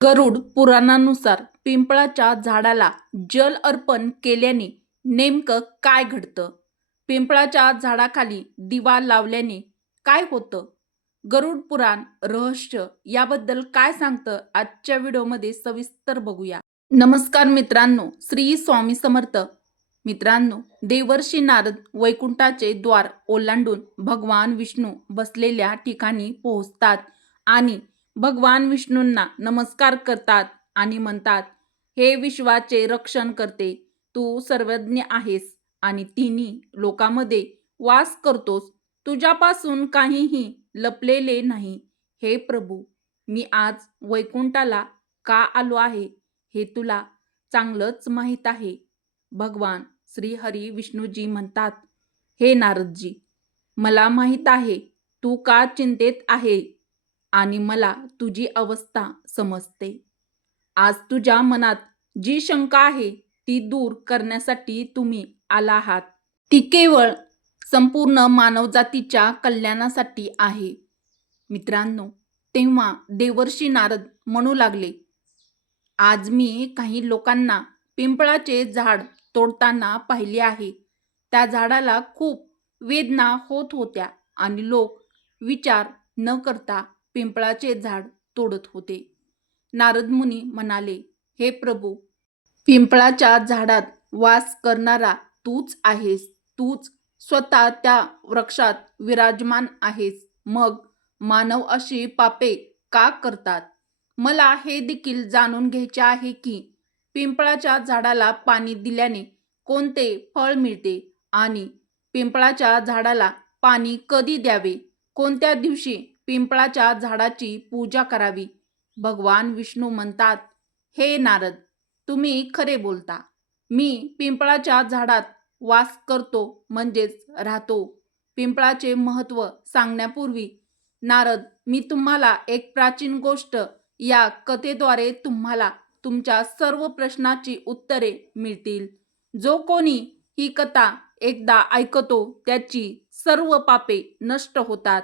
गरुड पुराणानुसार पिंपळाच्या झाडाला जल अर्पण केल्याने नेमकं काय घडतं? पिंपळाच्या झाडाखाली दिवा लावल्याने काय होतं? गरुड पुराण रहस्य याबद्दल काय सांगतं? आजच्या व्हिडिओमध्ये सविस्तर बघूया. नमस्कार मित्रांनो श्री स्वामी समर्थ. मित्रांनो देवर्षी नारद वैकुंठाचे द्वार ओलांडून भगवान विष्णू बसलेल्या ठिकाणी पोहोचतात आणि भगवान विष्णूंना नमस्कार करतात आणि म्हणतात हे विश्वाचे रक्षण करते तू सर्वज्ञ आहेस आणि तिन्ही लोकांमध्ये वास करतोस. तुझ्यापासून काहीही लपलेले नाही. हे प्रभू मी आज वैकुंठाला का आलो आहे हे तुला चांगलंच माहीत आहे. भगवान श्रीहरी विष्णूजी म्हणतात हे नारदजी मला माहीत आहे तू का चिंतेत आहे? आणि मला तुझी अवस्था समजते. आज तुझ्या मनात जी शंका आहे ती दूर करण्यासाठी तुम्ही आला आहात. ती केवळ संपूर्ण मानवजातीच्या कल्याणासाठी आहे. मित्रांनो तेव्हा देवर्षी नारद म्हणू लागले आज मी काही लोकांना पिंपळाचे झाड तोडताना पाहिले आहे. त्या झाडाला खूप वेदना होत होत्या आणि लोक विचार न करता पिंपळाचे झाड तोडत होते. नारद मुनी म्हणाले हे प्रभू पिंपळाच्या झाडात वास करणारा तूच आहेस. तूच स्वतः त्या वृक्षात विराजमान आहेस. मग मानव अशी पापे का करतात? मला हे देखील जाणून घ्यायचे आहे की पिंपळाच्या झाडाला पाणी दिल्याने कोणते फळ मिळते आणि पिंपळाच्या झाडाला पाणी कधी द्यावे? कोणत्या दिवशी पिंपळाच्या झाडाची पूजा करावी. भगवान विष्णू म्हणतात हे नारद तुम्ही खरे बोलता. मी पिंपळाच्या झाडात वास करतो म्हणजेच राहतो. पिंपळाचे महत्त्व सांगण्यापूर्वी नारद मी तुम्हाला एक प्राचीन गोष्ट या कथेद्वारे तुम्हाला तुमच्या सर्व प्रश्नाची उत्तरे मिळतील. जो कोणी ही कथा एकदा ऐकतो त्याची सर्व पापे नष्ट होतात.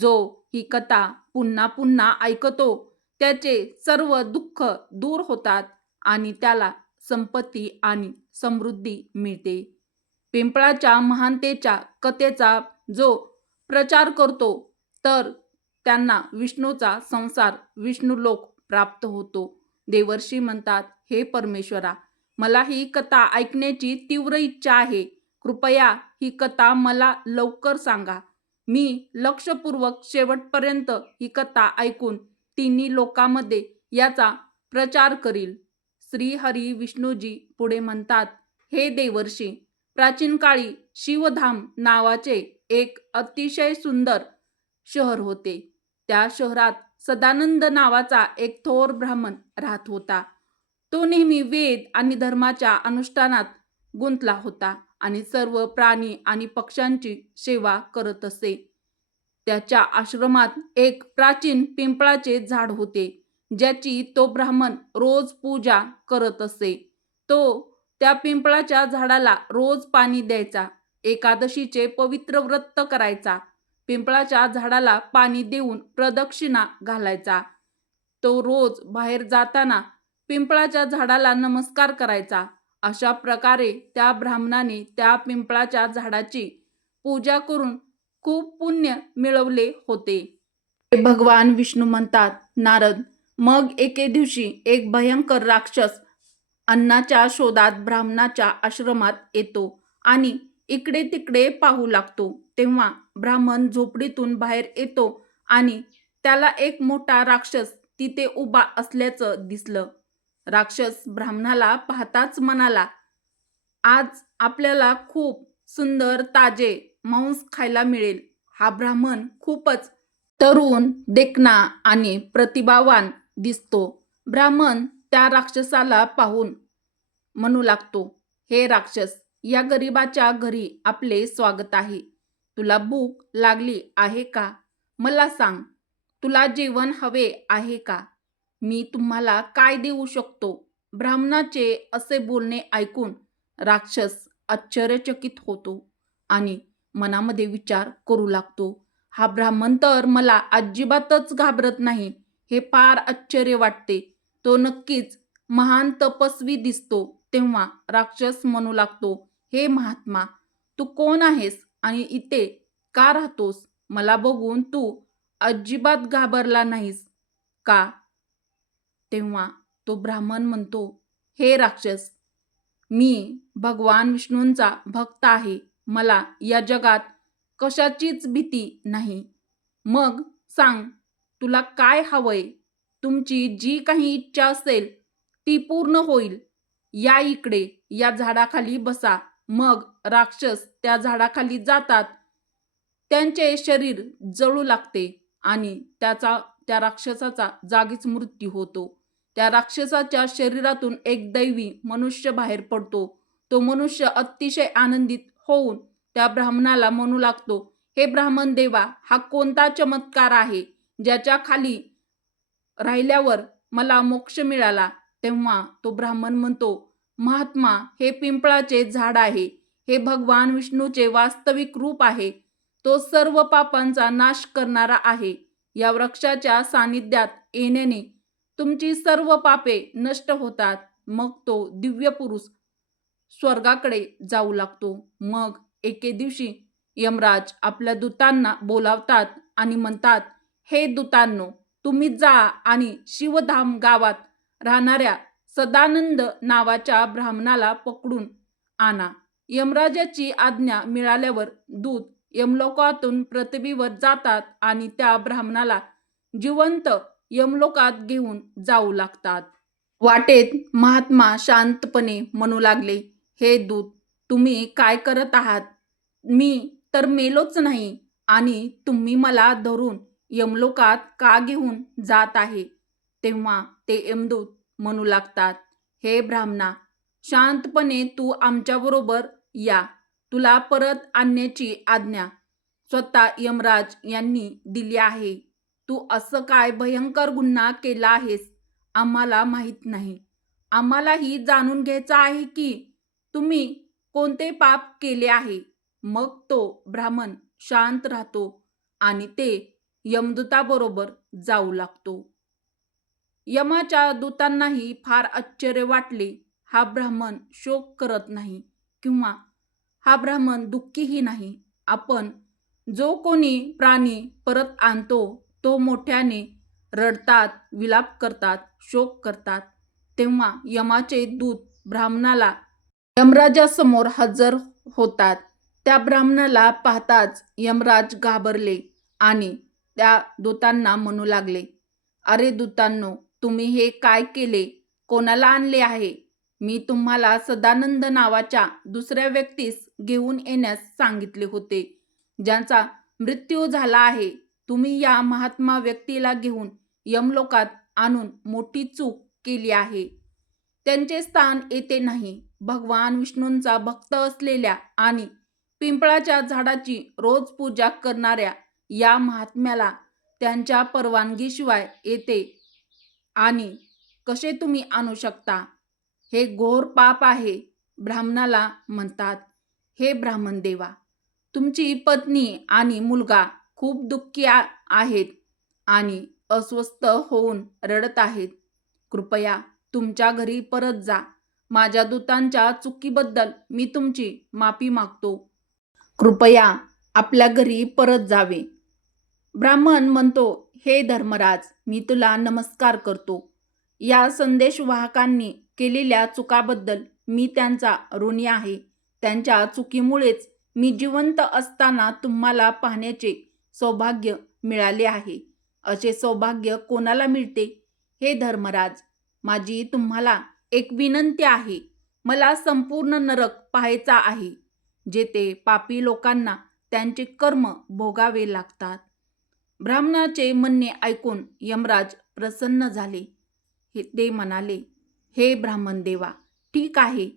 जो ही कथा पुन्हा पुन्हा ऐकतो. त्याचे सर्व दुःख दूर होतात आणि त्याला संपत्ती आणि समृद्धी मिळते. पिंपळाच्या महानतेच्या कथेचा जो प्रचार करतो तर त्यांना विष्णूचा संसार विष्णुलोक प्राप्त होतो. देवर्षी म्हणतात हे परमेश्वरा मला ही कथा ऐकण्याची तीव्र इच्छा आहे. कृपया ही कथा मला लवकर सांगा. मी लक्षपूर्वक शेवटपर्यंत ही कथा ऐकून तिन्ही लोकांमध्ये याचा प्रचार करील. श्रीहरी विष्णूजी पुढे म्हणतात हे देवर्षी प्राचीन काळी शिवधाम नावाचे एक अतिशय सुंदर शहर होते. त्या शहरात सदानंद नावाचा एक थोर ब्राह्मण राहत होता. तो नेहमी वेद आणि धर्माच्या अनुष्ठानात गुंतला होता. आणि सर्व प्राणी आणि पक्ष्यांची सेवा करत असे. त्याच्या आश्रमात एक प्राचीन पिंपळाचे झाड होते ज्याची तो ब्राह्मण रोज पूजा करत असे. तो त्या पिंपळाच्या झाडाला रोज पाणी द्यायचा एकादशीचे पवित्र व्रत करायचा पिंपळाच्या झाडाला पाणी देऊन प्रदक्षिणा घालायचा. तो रोज बाहेर जाताना पिंपळाच्या झाडाला नमस्कार करायचा अशा प्रकारे त्या ब्राह्मणाने त्या पिंपळाच्या झाडाची पूजा करून खूप पुण्य मिळवले होते. भगवान विष्णू म्हणतात नारद मग एके दिवशी एक भयंकर राक्षस अन्नाच्या शोधात ब्राह्मणाच्या आश्रमात येतो आणि इकडे तिकडे पाहू लागतो. तेव्हा ब्राह्मण झोपडीतून बाहेर येतो आणि त्याला एक मोठा राक्षस तिथे उभा असल्याचं दिसलं. राक्षस ब्राह्मणाला पाहताच म्हणाला आज आपल्याला खूप सुंदर ताजे मांस खायला मिळेल. हा ब्राह्मण खूपच तरुण देखणा आणि प्रतिभावान दिसतो. ब्राह्मण त्या राक्षसाला पाहून म्हणू लागतो हे राक्षस या गरिबाच्या घरी आपले स्वागत आहे. तुला भूक लागली आहे का? मला सांग तुला जेवण हवे आहे का? मी तुम्हाला काय देऊ शकतो? ब्राह्मणाचे असे बोलणे ऐकून राक्षस आश्चर्यचकित होतो आणि मनामध्ये विचार करू लागतो हा ब्राह्मण तर मला अजिबातच घाबरत नाही हे फार आश्चर्य वाटते. तो नक्कीच महान तपस्वी दिसतो. तेव्हा राक्षस म्हणू लागतो हे महात्मा तू कोण आहेस आणि इथे का राहतोस? मला बघून तू अजिबात घाबरला नाहीस. का तेव्हा तो ब्राह्मण म्हणतो हे राक्षस मी भगवान विष्णूंचा भक्त आहे. मला या जगात कशाचीच भीती नाही. मग सांग तुला काय हवंय? तुमची जी काही इच्छा असेल ती पूर्ण होईल. या इकडे या झाडाखाली बसा. मग राक्षस त्या झाडाखाली जातात. त्यांचे शरीर जळू लागते आणि त्याचा त्या राक्षसाचा जागीच मृत्यू होतो. त्या राक्षसाच्या शरीरातून एक दैवी मनुष्य बाहेर पडतो. तो मनुष्य अतिशय आनंदित होऊन त्या ब्राह्मणाला म्हणू लागतो हे ब्राह्मण देवा हा कोणता चमत्कार आहे ज्याच्या खाली राहिल्यावर मला मोक्ष मिळाला? तेव्हा तो ब्राह्मण म्हणतो महात्मा हे पिंपळाचे झाड आहे. हे भगवान विष्णूचे वास्तविक रूप आहे. तो सर्व पापांचा नाश करणारा आहे. या वृक्षाच्या सानिध्यात येण्याने तुमची सर्व पापे नष्ट होतात. मग तो दिव्य पुरुष स्वर्गाकडे जाऊ लागतो. मग एके दिवशी यमराज आपल्या दूतांना बोलावतात आणि म्हणतात हे दूतांनो तुम्ही जा आणि शिवधाम गावात राहणाऱ्या सदानंद नावाच्या ब्राह्मणाला पकडून आणा. यमराजाची आज्ञा मिळाल्यावर दूत यमलोकातून पृथ्वीवर जातात आणि त्या ब्राह्मणाला जिवंत यमलोकात घेऊन जाऊ लागतात. वाटेत महात्मा शांतपणे म्हणू लागले हे दूत तुम्ही काय करत आहात? मी तर मेलोच नाही आणि तुम्ही मला धरून यमलोकात का घेऊन जात आहे? तेव्हा ते यमदूत म्हणू लागतात हे ब्राह्मणा शांतपणे तू आमच्याबरोबर या. तुला परत आणण्याची आज्ञा स्वतः यमराज यांनी दिली आहे. तू असं काय भयंकर गुन्हा केला आहेस? आम्हाला माहीत नाही. आम्हालाही जाणून घ्यायचं आहे की तुम्ही कोणते पाप केले आहे? मग तो ब्राह्मण शांत राहतो आणि ते यमदूताबरोबर जाऊ लागतो. यमाच्या दूतांनाही फार आश्चर्य वाटले. हा ब्राह्मण शोक करत नाही किंवा हा ब्राह्मण दुःखीही नाही. आपण जो कोणी प्राणी परत आणतो तो मोठ्याने रडतात विलाप करतात शोक करतात. तेव्हा यमाचे दूत ब्राह्मणाला यमराजासमोर हजर होतात. त्या ब्राह्मणाला पाहताच यमराज घाबरले आणि त्या दूतांना म्हणू लागले अरे दूतांनो तुम्ही हे काय केले? कोणाला आणले आहे? मी तुम्हाला सदानंद नावाच्या दुसऱ्या व्यक्तीस घेऊन येण्यास सांगितले होते ज्यांचा मृत्यू झाला आहे. तुम्ही या महात्मा व्यक्तीला घेऊन यमलोकात आणून मोठी चूक केली आहे. त्यांचे स्थान येथे नाही. भगवान विष्णूंचा भक्त असलेल्या आणि पिंपळाच्या झाडाची रोज पूजा करणाऱ्या या महात्म्याला त्यांच्या परवानगीशिवाय येते आणि कसे तुम्ही आणू शकता? हे घोर पाप आहे ब्राह्मणाला म्हणतात. हे ब्राह्मण देवा तुमची पत्नी आणि मुलगा खूप दुःखी आहेत आणि अस्वस्थ होऊन रडत आहेत. कृपया तुमच्या घरी परत जा. माझ्या दूतांच्या चुकीबद्दल मी तुमची माफी मागतो. कृपया आपल्या घरी परत जावे. ब्राह्मण म्हणतो हे धर्मराज मी तुला नमस्कार करतो. या संदेशवाहकांनी केलेल्या चुकाबद्दल मी त्यांचा ऋणी आहे. त्यांच्या चुकीमुळेच मी जिवंत असताना तुम्हाला पाहण्याचे सौभाग्य मिळाले आहे. असे सौभाग्य कोणाला मिळते? हे धर्मराज माझी तुम्हाला एक विनंती आहे. मला संपूर्ण नरक पाहायचा आहे जेथे पापी लोकांना त्यांचे कर्म भोगावे लागतात. ब्राह्मणाचे म्हणणे ऐकून यमराज प्रसन्न झाले. हे ते म्हणाले हे ब्राह्मण देवा ठीक आहे.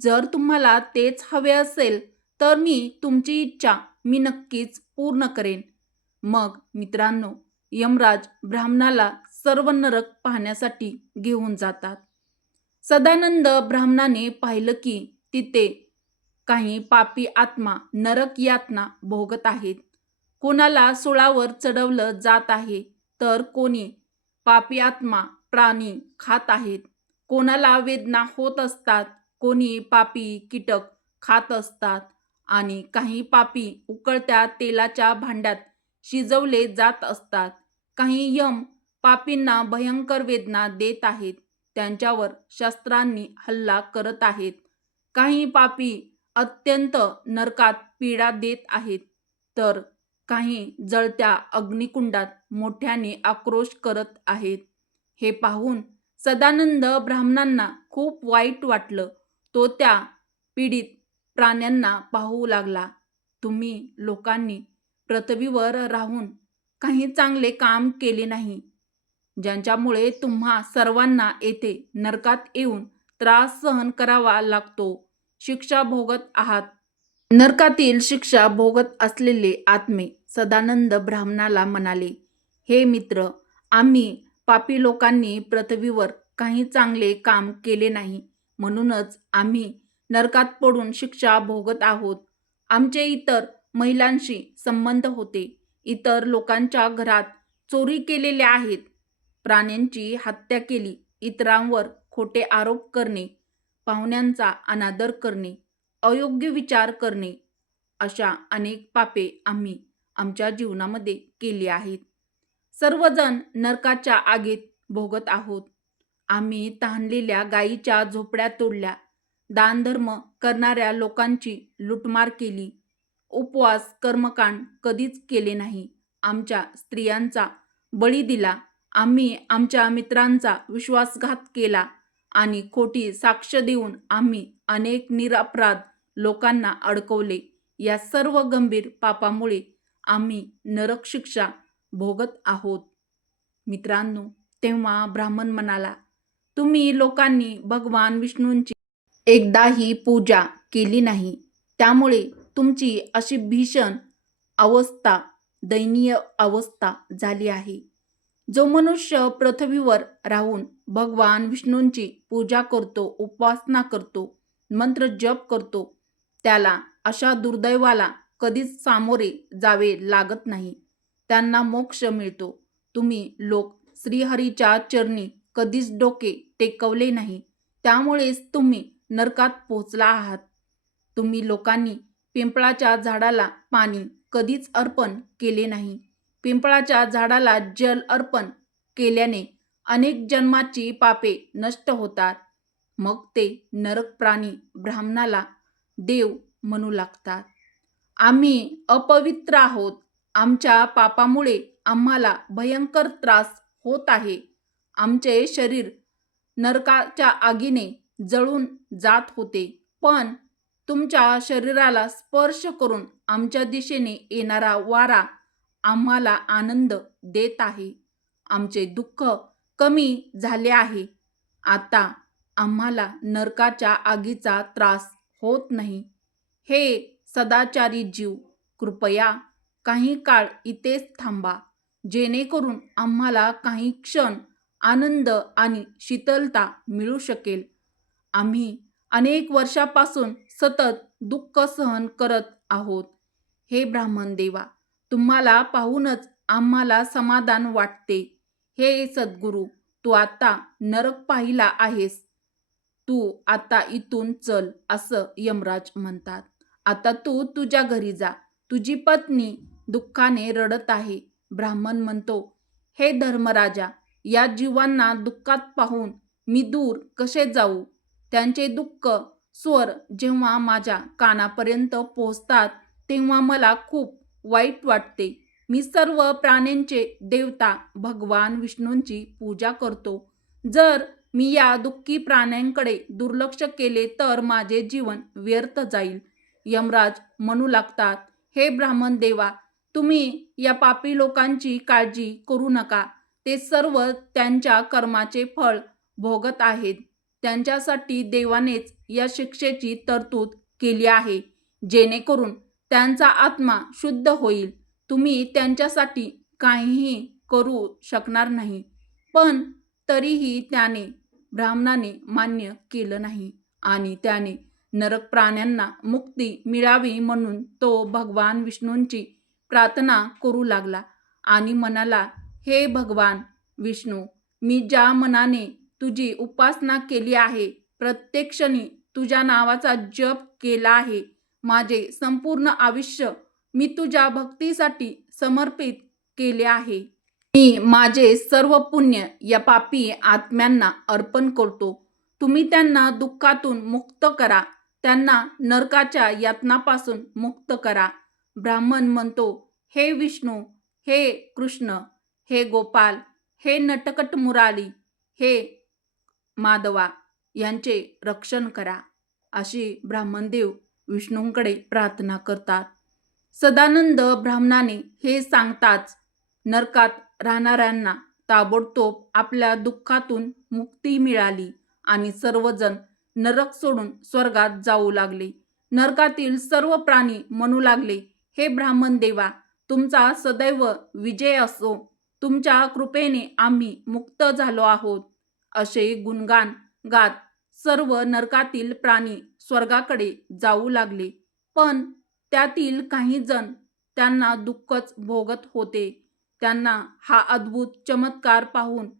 जर तुम्हाला तेच हवे असेल तर मी तुमची इच्छा मी नक्कीच पूर्ण करेन. मग मित्रांनो यमराज ब्राह्मणाला सर्व नरक पाहण्यासाठी घेऊन जातात. सदानंद ब्राह्मणाने पाहिलं की तिथे काही पापी आत्मा नरक यातना भोगत आहेत. कोणाला सुळावर चढवलं जात आहे तर कोणी पापी आत्मा प्राणी खात आहेत. कोणाला वेदना होत असतात कोणी पापी कीटक खात असतात. आणि काही पापी उकळत्या तेलाच्या भांड्यात शिजवले जात असतात. काही यम पापींना भयंकर वेदना देत आहेत. त्यांच्यावर शस्त्रांनी हल्ला करत आहेत. काही पापी अत्यंत नरकात पीडा देत आहेत. तर काही जळत्या अग्निकुंडात मोठ्याने आक्रोश करत आहेत. हे पाहून सदानंद ब्राह्मणांना खूप वाईट वाटलं. तो त्या पीडित प्राण्यांना पाहू लागला. तुम्ही लोकांनी पृथ्वीवर राहून काही चांगले काम केले नाही ज्यांच्यामुळे तुम्हा सर्वांना येथे नरकात येऊन त्रास सहन करावा लागतो. शिक्षा भोगत आहात. नरकातील शिक्षा भोगत असलेले आत्मे सदानंद ब्राह्मणाला म्हणाले हे मित्र आम्ही पापी लोकांनी पृथ्वीवर काही चांगले काम केले नाही म्हणूनच आम्ही नरकात पडून शिक्षा भोगत आहोत. आमचे इतर महिलांशी संबंध होते. इतर लोकांच्या घरात चोरी केलेल्या आहेत. प्राण्यांची हत्या केली. इतरांवर खोटे आरोप करणे. पाहुण्यांचा अनादर करणे. अयोग्य विचार करणे. अशा अनेक पापे आम्ही आमच्या जीवनामध्ये केली आहेत. सर्वजण नरकाच्या आगीत भोगत आहोत. आम्ही तहानलेल्या गायीच्या झोपड्या तोडल्या. दानधर्म करणाऱ्या लोकांची लुटमार केली. उपवास कर्मकांड कधीच केले नाही. आमच्या स्त्रियांचा बळी दिला. आम्ही आमच्या मित्रांचा विश्वासघात केला आणि खोटी साक्ष देऊन आम्ही अनेक निरपराध लोकांना अडकवले. या सर्व गंभीर पापामुळे आम्ही नरक शिक्षा भोगत आहोत. मित्रांनो तेव्हा ब्राह्मण म्हणाला तुम्ही लोकांनी भगवान विष्णूंची एकदाही पूजा केली नाही. त्यामुळे तुमची अशी भीषण अवस्था दयनीय अवस्था झाली आहे. जो मनुष्य पृथ्वीवर राहून भगवान विष्णूंची पूजा करतो उपासना करतो मंत्र जप करतो त्याला अशा दुर्दैवाला कधीच सामोरे जावे लागत नाही. त्यांना मोक्ष मिळतो. तुम्ही लोक श्रीहरीच्या चरणी कधीच डोके टेकवले नाही. त्यामुळेच तुम्ही नरकात पोहोचला आहात. तुम्ही लोकांनी पिंपळाच्या झाडाला पाणी कधीच अर्पण केले नाही. पिंपळाच्या झाडाला जल अर्पण केल्याने अनेक जन्माची पापे नष्ट होतात. मग ते नरक प्राणी ब्राह्मणाला देव म्हणू लागतात. आम्ही अपवित्र आहोत. आमच्या पापामुळे आम्हाला भयंकर त्रास होत आहे. आमचे शरीर नरकाच्या आगीने जळून जात होते. पण तुमच्या शरीराला स्पर्श करून आमच्या दिशेने येणारा वारा आम्हाला आनंद देत आहे. आमचे दुःख कमी झाले आहे. आता आम्हाला नरकाच्या आगीचा त्रास होत नाही. हे सदाचारी जीव कृपया काही काळ इथेच थांबा. जेणेकरून आम्हाला काही क्षण आनंद आणि शीतलता मिळू शकेल. आम्ही अनेक वर्षापासून सतत दुःख सहन करत आहोत. हे ब्राह्मण देवा तुम्हाला पाहूनच आम्हाला समाधान वाटते. हे सद्गुरू तू आता नरक पाहिला आहेस. तू आता इथून चल असं यमराज म्हणतात. आता तू तुझ्या घरी जा. तुझी पत्नी दुःखाने रडत आहे. ब्राह्मण म्हणतो हे धर्मराजा या जीवांना दुःखात पाहून मी दूर कसे जाऊ? त्यांचे दुःख स्वर जेव्हा माझ्या कानापर्यंत पोहोचतात तेव्हा मला खूप वाईट वाटते. मी सर्व प्राण्यांचे देवता भगवान विष्णूंची पूजा करतो. जर मी या दुःखी प्राण्यांकडे दुर्लक्ष केले तर माझे जीवन व्यर्थ जाईल. यमराज म्हणू लागतात हे ब्राह्मण देवा तुम्ही या पापी लोकांची काळजी करू नका. ते सर्व त्यांच्या कर्माचे फळ भोगत आहेत. त्यांच्यासाठी देवानेच या शिक्षेची तरतूद केली आहे. जेणेकरून त्यांचा आत्मा शुद्ध होईल. तुम्ही त्यांच्यासाठी काहीही करू शकणार नाही. पण तरीही त्याने ब्राह्मणाने मान्य केलं नाही आणि त्याने नरक प्राण्यांना मुक्ती मिळावी म्हणून तो भगवान विष्णूंची प्रार्थना करू लागला आणि म्हणाला हे भगवान विष्णू मी ज्या मनाने तुझी उपासना केली आहे. प्रत्येक क्षणी तुझ्या नावाचा जप केला आहे. माझे संपूर्ण आयुष्य मी तुझ्या भक्तीसाठी समर्पित केले आहे. मी माझे सर्व पुण्य या पापी आत्म्यांना अर्पण करतो. तुम्ही त्यांना दुःखातून मुक्त करा. त्यांना नरकाच्या यातनापासून मुक्त करा. ब्राह्मण म्हणतो हे विष्णू हे कृष्ण हे गोपाल हे नटकट मुराली हे माधवा यांचे रक्षण करा अशी ब्राह्मणदेव विष्णूंकडे प्रार्थना करतात. सदानंद ब्राह्मणाने हे सांगताच नरकात राहणाऱ्यांना ताबडतोब आपल्या दुःखातून मुक्ती मिळाली आणि सर्वजण नरक सोडून स्वर्गात जाऊ लागले. नरकातील सर्व प्राणी म्हणू लागले हे ब्राह्मण देवा तुमचा सदैव विजय असो. तुमच्या कृपेने आम्ही मुक्त झालो आहोत. असे गुणगान गात सर्व नरकातील प्राणी स्वर्गाकडे जाऊ लागले. पण त्यातील काही जण त्यांना दुःखच भोगत होते. त्यांना हा अद्भुत चमत्कार पाहून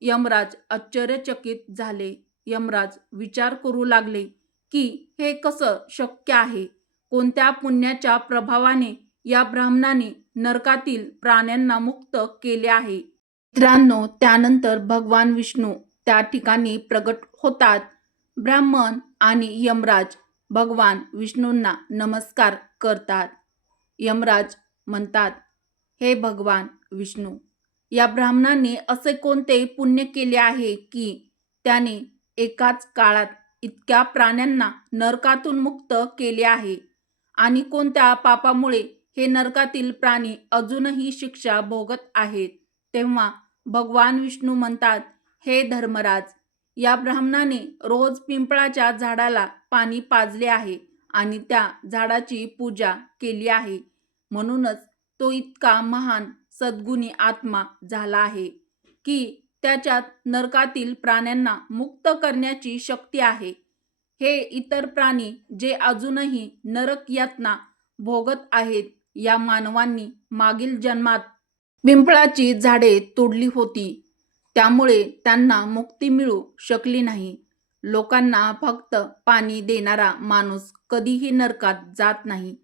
यमराज आश्चर्यचकित झाले. यमराज विचार करू लागले की हे कसं शक्य आहे? कोणत्या पुण्याच्या प्रभावाने या ब्राह्मणाने नरकातील प्राण्यांना मुक्त केले आहे? मित्रांनो त्यानंतर भगवान विष्णू त्या ठिकाणी प्रगट होतात. ब्राह्मण आणि यमराज भगवान विष्णूंना नमस्कार करतात. यमराज म्हणतात हे भगवान विष्णू या ब्राह्मणाने असे कोणते पुण्य केले आहे की त्याने एकाच काळात इतक्या प्राण्यांना नरकातून मुक्त केले आहे? आणि कोणत्या पापामुळे हे नरकातील प्राणी अजूनही शिक्षा भोगत आहेत? तेव्हा भगवान विष्णू म्हणतात हे धर्मराज. या ब्राह्मणाने रोज पिंपळाच्या झाडाला पाणी पाजले आहे आणि त्या झाडाची पूजा केली आहे. म्हणूनच तो इतका महान सद्गुणी आत्मा झाला आहे की त्याच्यात नरकातील प्राण्यांना मुक्त करण्याची शक्ती आहे. हे इतर प्राणी जे अजूनही नरक यातना भोगत आहेत या मानवांनी मागील जन्मात पिंपळाची झाडे तोडली होती. त्यामुळे त्यांना मुक्ती मिळू शकली नाही. लोकांना फक्त पाणी देणारा माणूस कधीही नरकात जात नाही.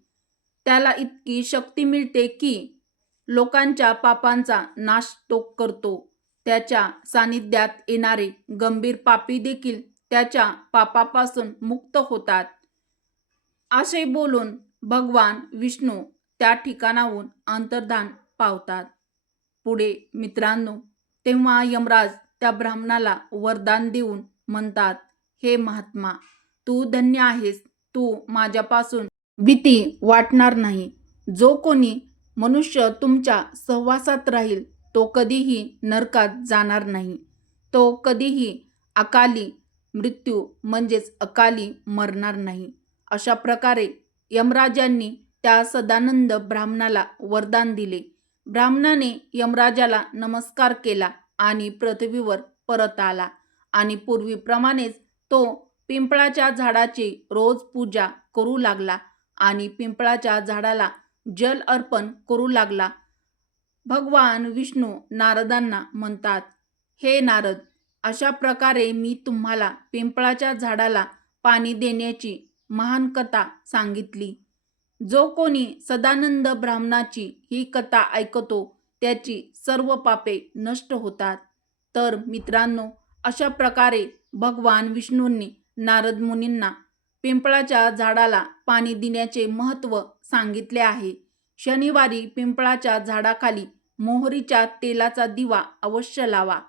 त्याला इतकी शक्ती मिळते की लोकांच्या पापांचा नाश तो करतो. त्याच्या सानिध्यात येणारे गंभीर पापी देखील त्याच्या पापापासून मुक्त होतात. असे बोलून भगवान विष्णू त्या ठिकाणाहून अंतर्धान पावतात. पुढे मित्रांनो तेव्हा यमराज त्या ब्राह्मणाला वरदान देऊन म्हणतात हे महात्मा तू धन्य आहेस. तू माझ्यापासून भीती वाटणार नाही. जो कोणी मनुष्य तुमच्या सहवासात राहील तो कधीही नरकात जाणार नाही. तो कधीही अकाली मृत्यू म्हणजेच अकाली मरणार नाही. अशा प्रकारे यमराजांनी त्या सदानंद ब्राह्मणाला वरदान दिले. ब्राह्मणाने यमराजाला नमस्कार केला आणि पृथ्वीवर परत आला. आणि पूर्वीप्रमाणेच तो पिंपळाच्या झाडाची रोज पूजा करू लागला आणि पिंपळाच्या झाडाला जल अर्पण करू लागला. भगवान विष्णू नारदांना म्हणतात हे नारद अशा प्रकारे मी तुम्हाला पिंपळाच्या झाडाला पाणी देण्याची महान कथा सांगितली. जो कोणी सदानंद ब्राह्मणाची ही कथा ऐकतो त्याची सर्व पापे नष्ट होतात. तर मित्रांनो अशा प्रकारे भगवान विष्णूंनी नारद मुनींना पिंपळाच्या झाडाला पाणी देण्याचे महत्त्व सांगितले आहे. शनिवारी पिंपळाच्या झाडाखाली मोहरीच्या तेलाचा दिवा अवश्य लावा.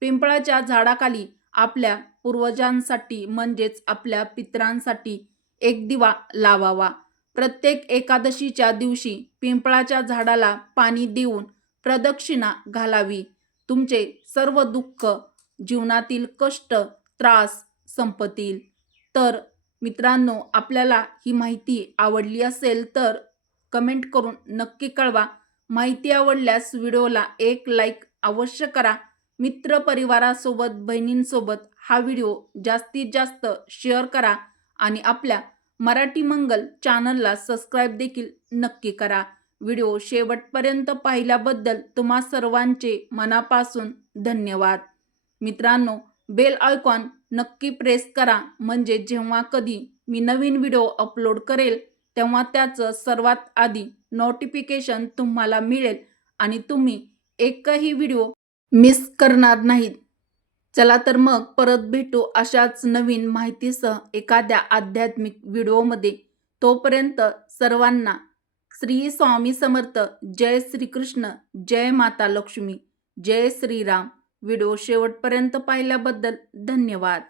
पिंपळाच्या झाडाखाली आपल्या पूर्वजांसाठी म्हणजेच आपल्या पितरांसाठी एक दिवा लावावा. प्रत्येक एकादशीच्या दिवशी पिंपळाच्या झाडाला पाणी देऊन प्रदक्षिणा घालावी. तुमचे सर्व दुःख जीवनातील कष्ट त्रास संपतील. तर मित्रांनो आपल्याला ही माहिती आवडली असेल तर कमेंट करून नक्की कळवा. माहिती आवडल्यास व्हिडिओला एक लाईक अवश्य करा. मित्रपरिवारासोबत बहिणींसोबत हा व्हिडिओ जास्तीत जास्त शेअर करा आणि आपल्या मराठी मंगल चॅनलला सबस्क्राईब देखील नक्की करा. व्हिडिओ शेवटपर्यंत पाहिल्याबद्दल तुम्हा सर्वांचे मनापासून धन्यवाद. मित्रांनो बेल आयकॉन नक्की प्रेस करा म्हणजे जेव्हा कधी मी नवीन व्हिडिओ अपलोड करेल तेव्हा त्याचं सर्वात आधी नोटिफिकेशन तुम्हाला मिळेल आणि तुम्ही एकही व्हिडिओ मिस करणार नाहीत. चला तर मग परत भेटू अशाच नवीन माहितीसह एखाद्या आध्यात्मिक व्हिडिओमध्ये. तोपर्यंत सर्वांना श्री स्वामी समर्थ जय श्रीकृष्ण जय माता लक्ष्मी जय श्रीराम. व्हिडिओ शेवटपर्यंत पाहिल्याबद्दल धन्यवाद.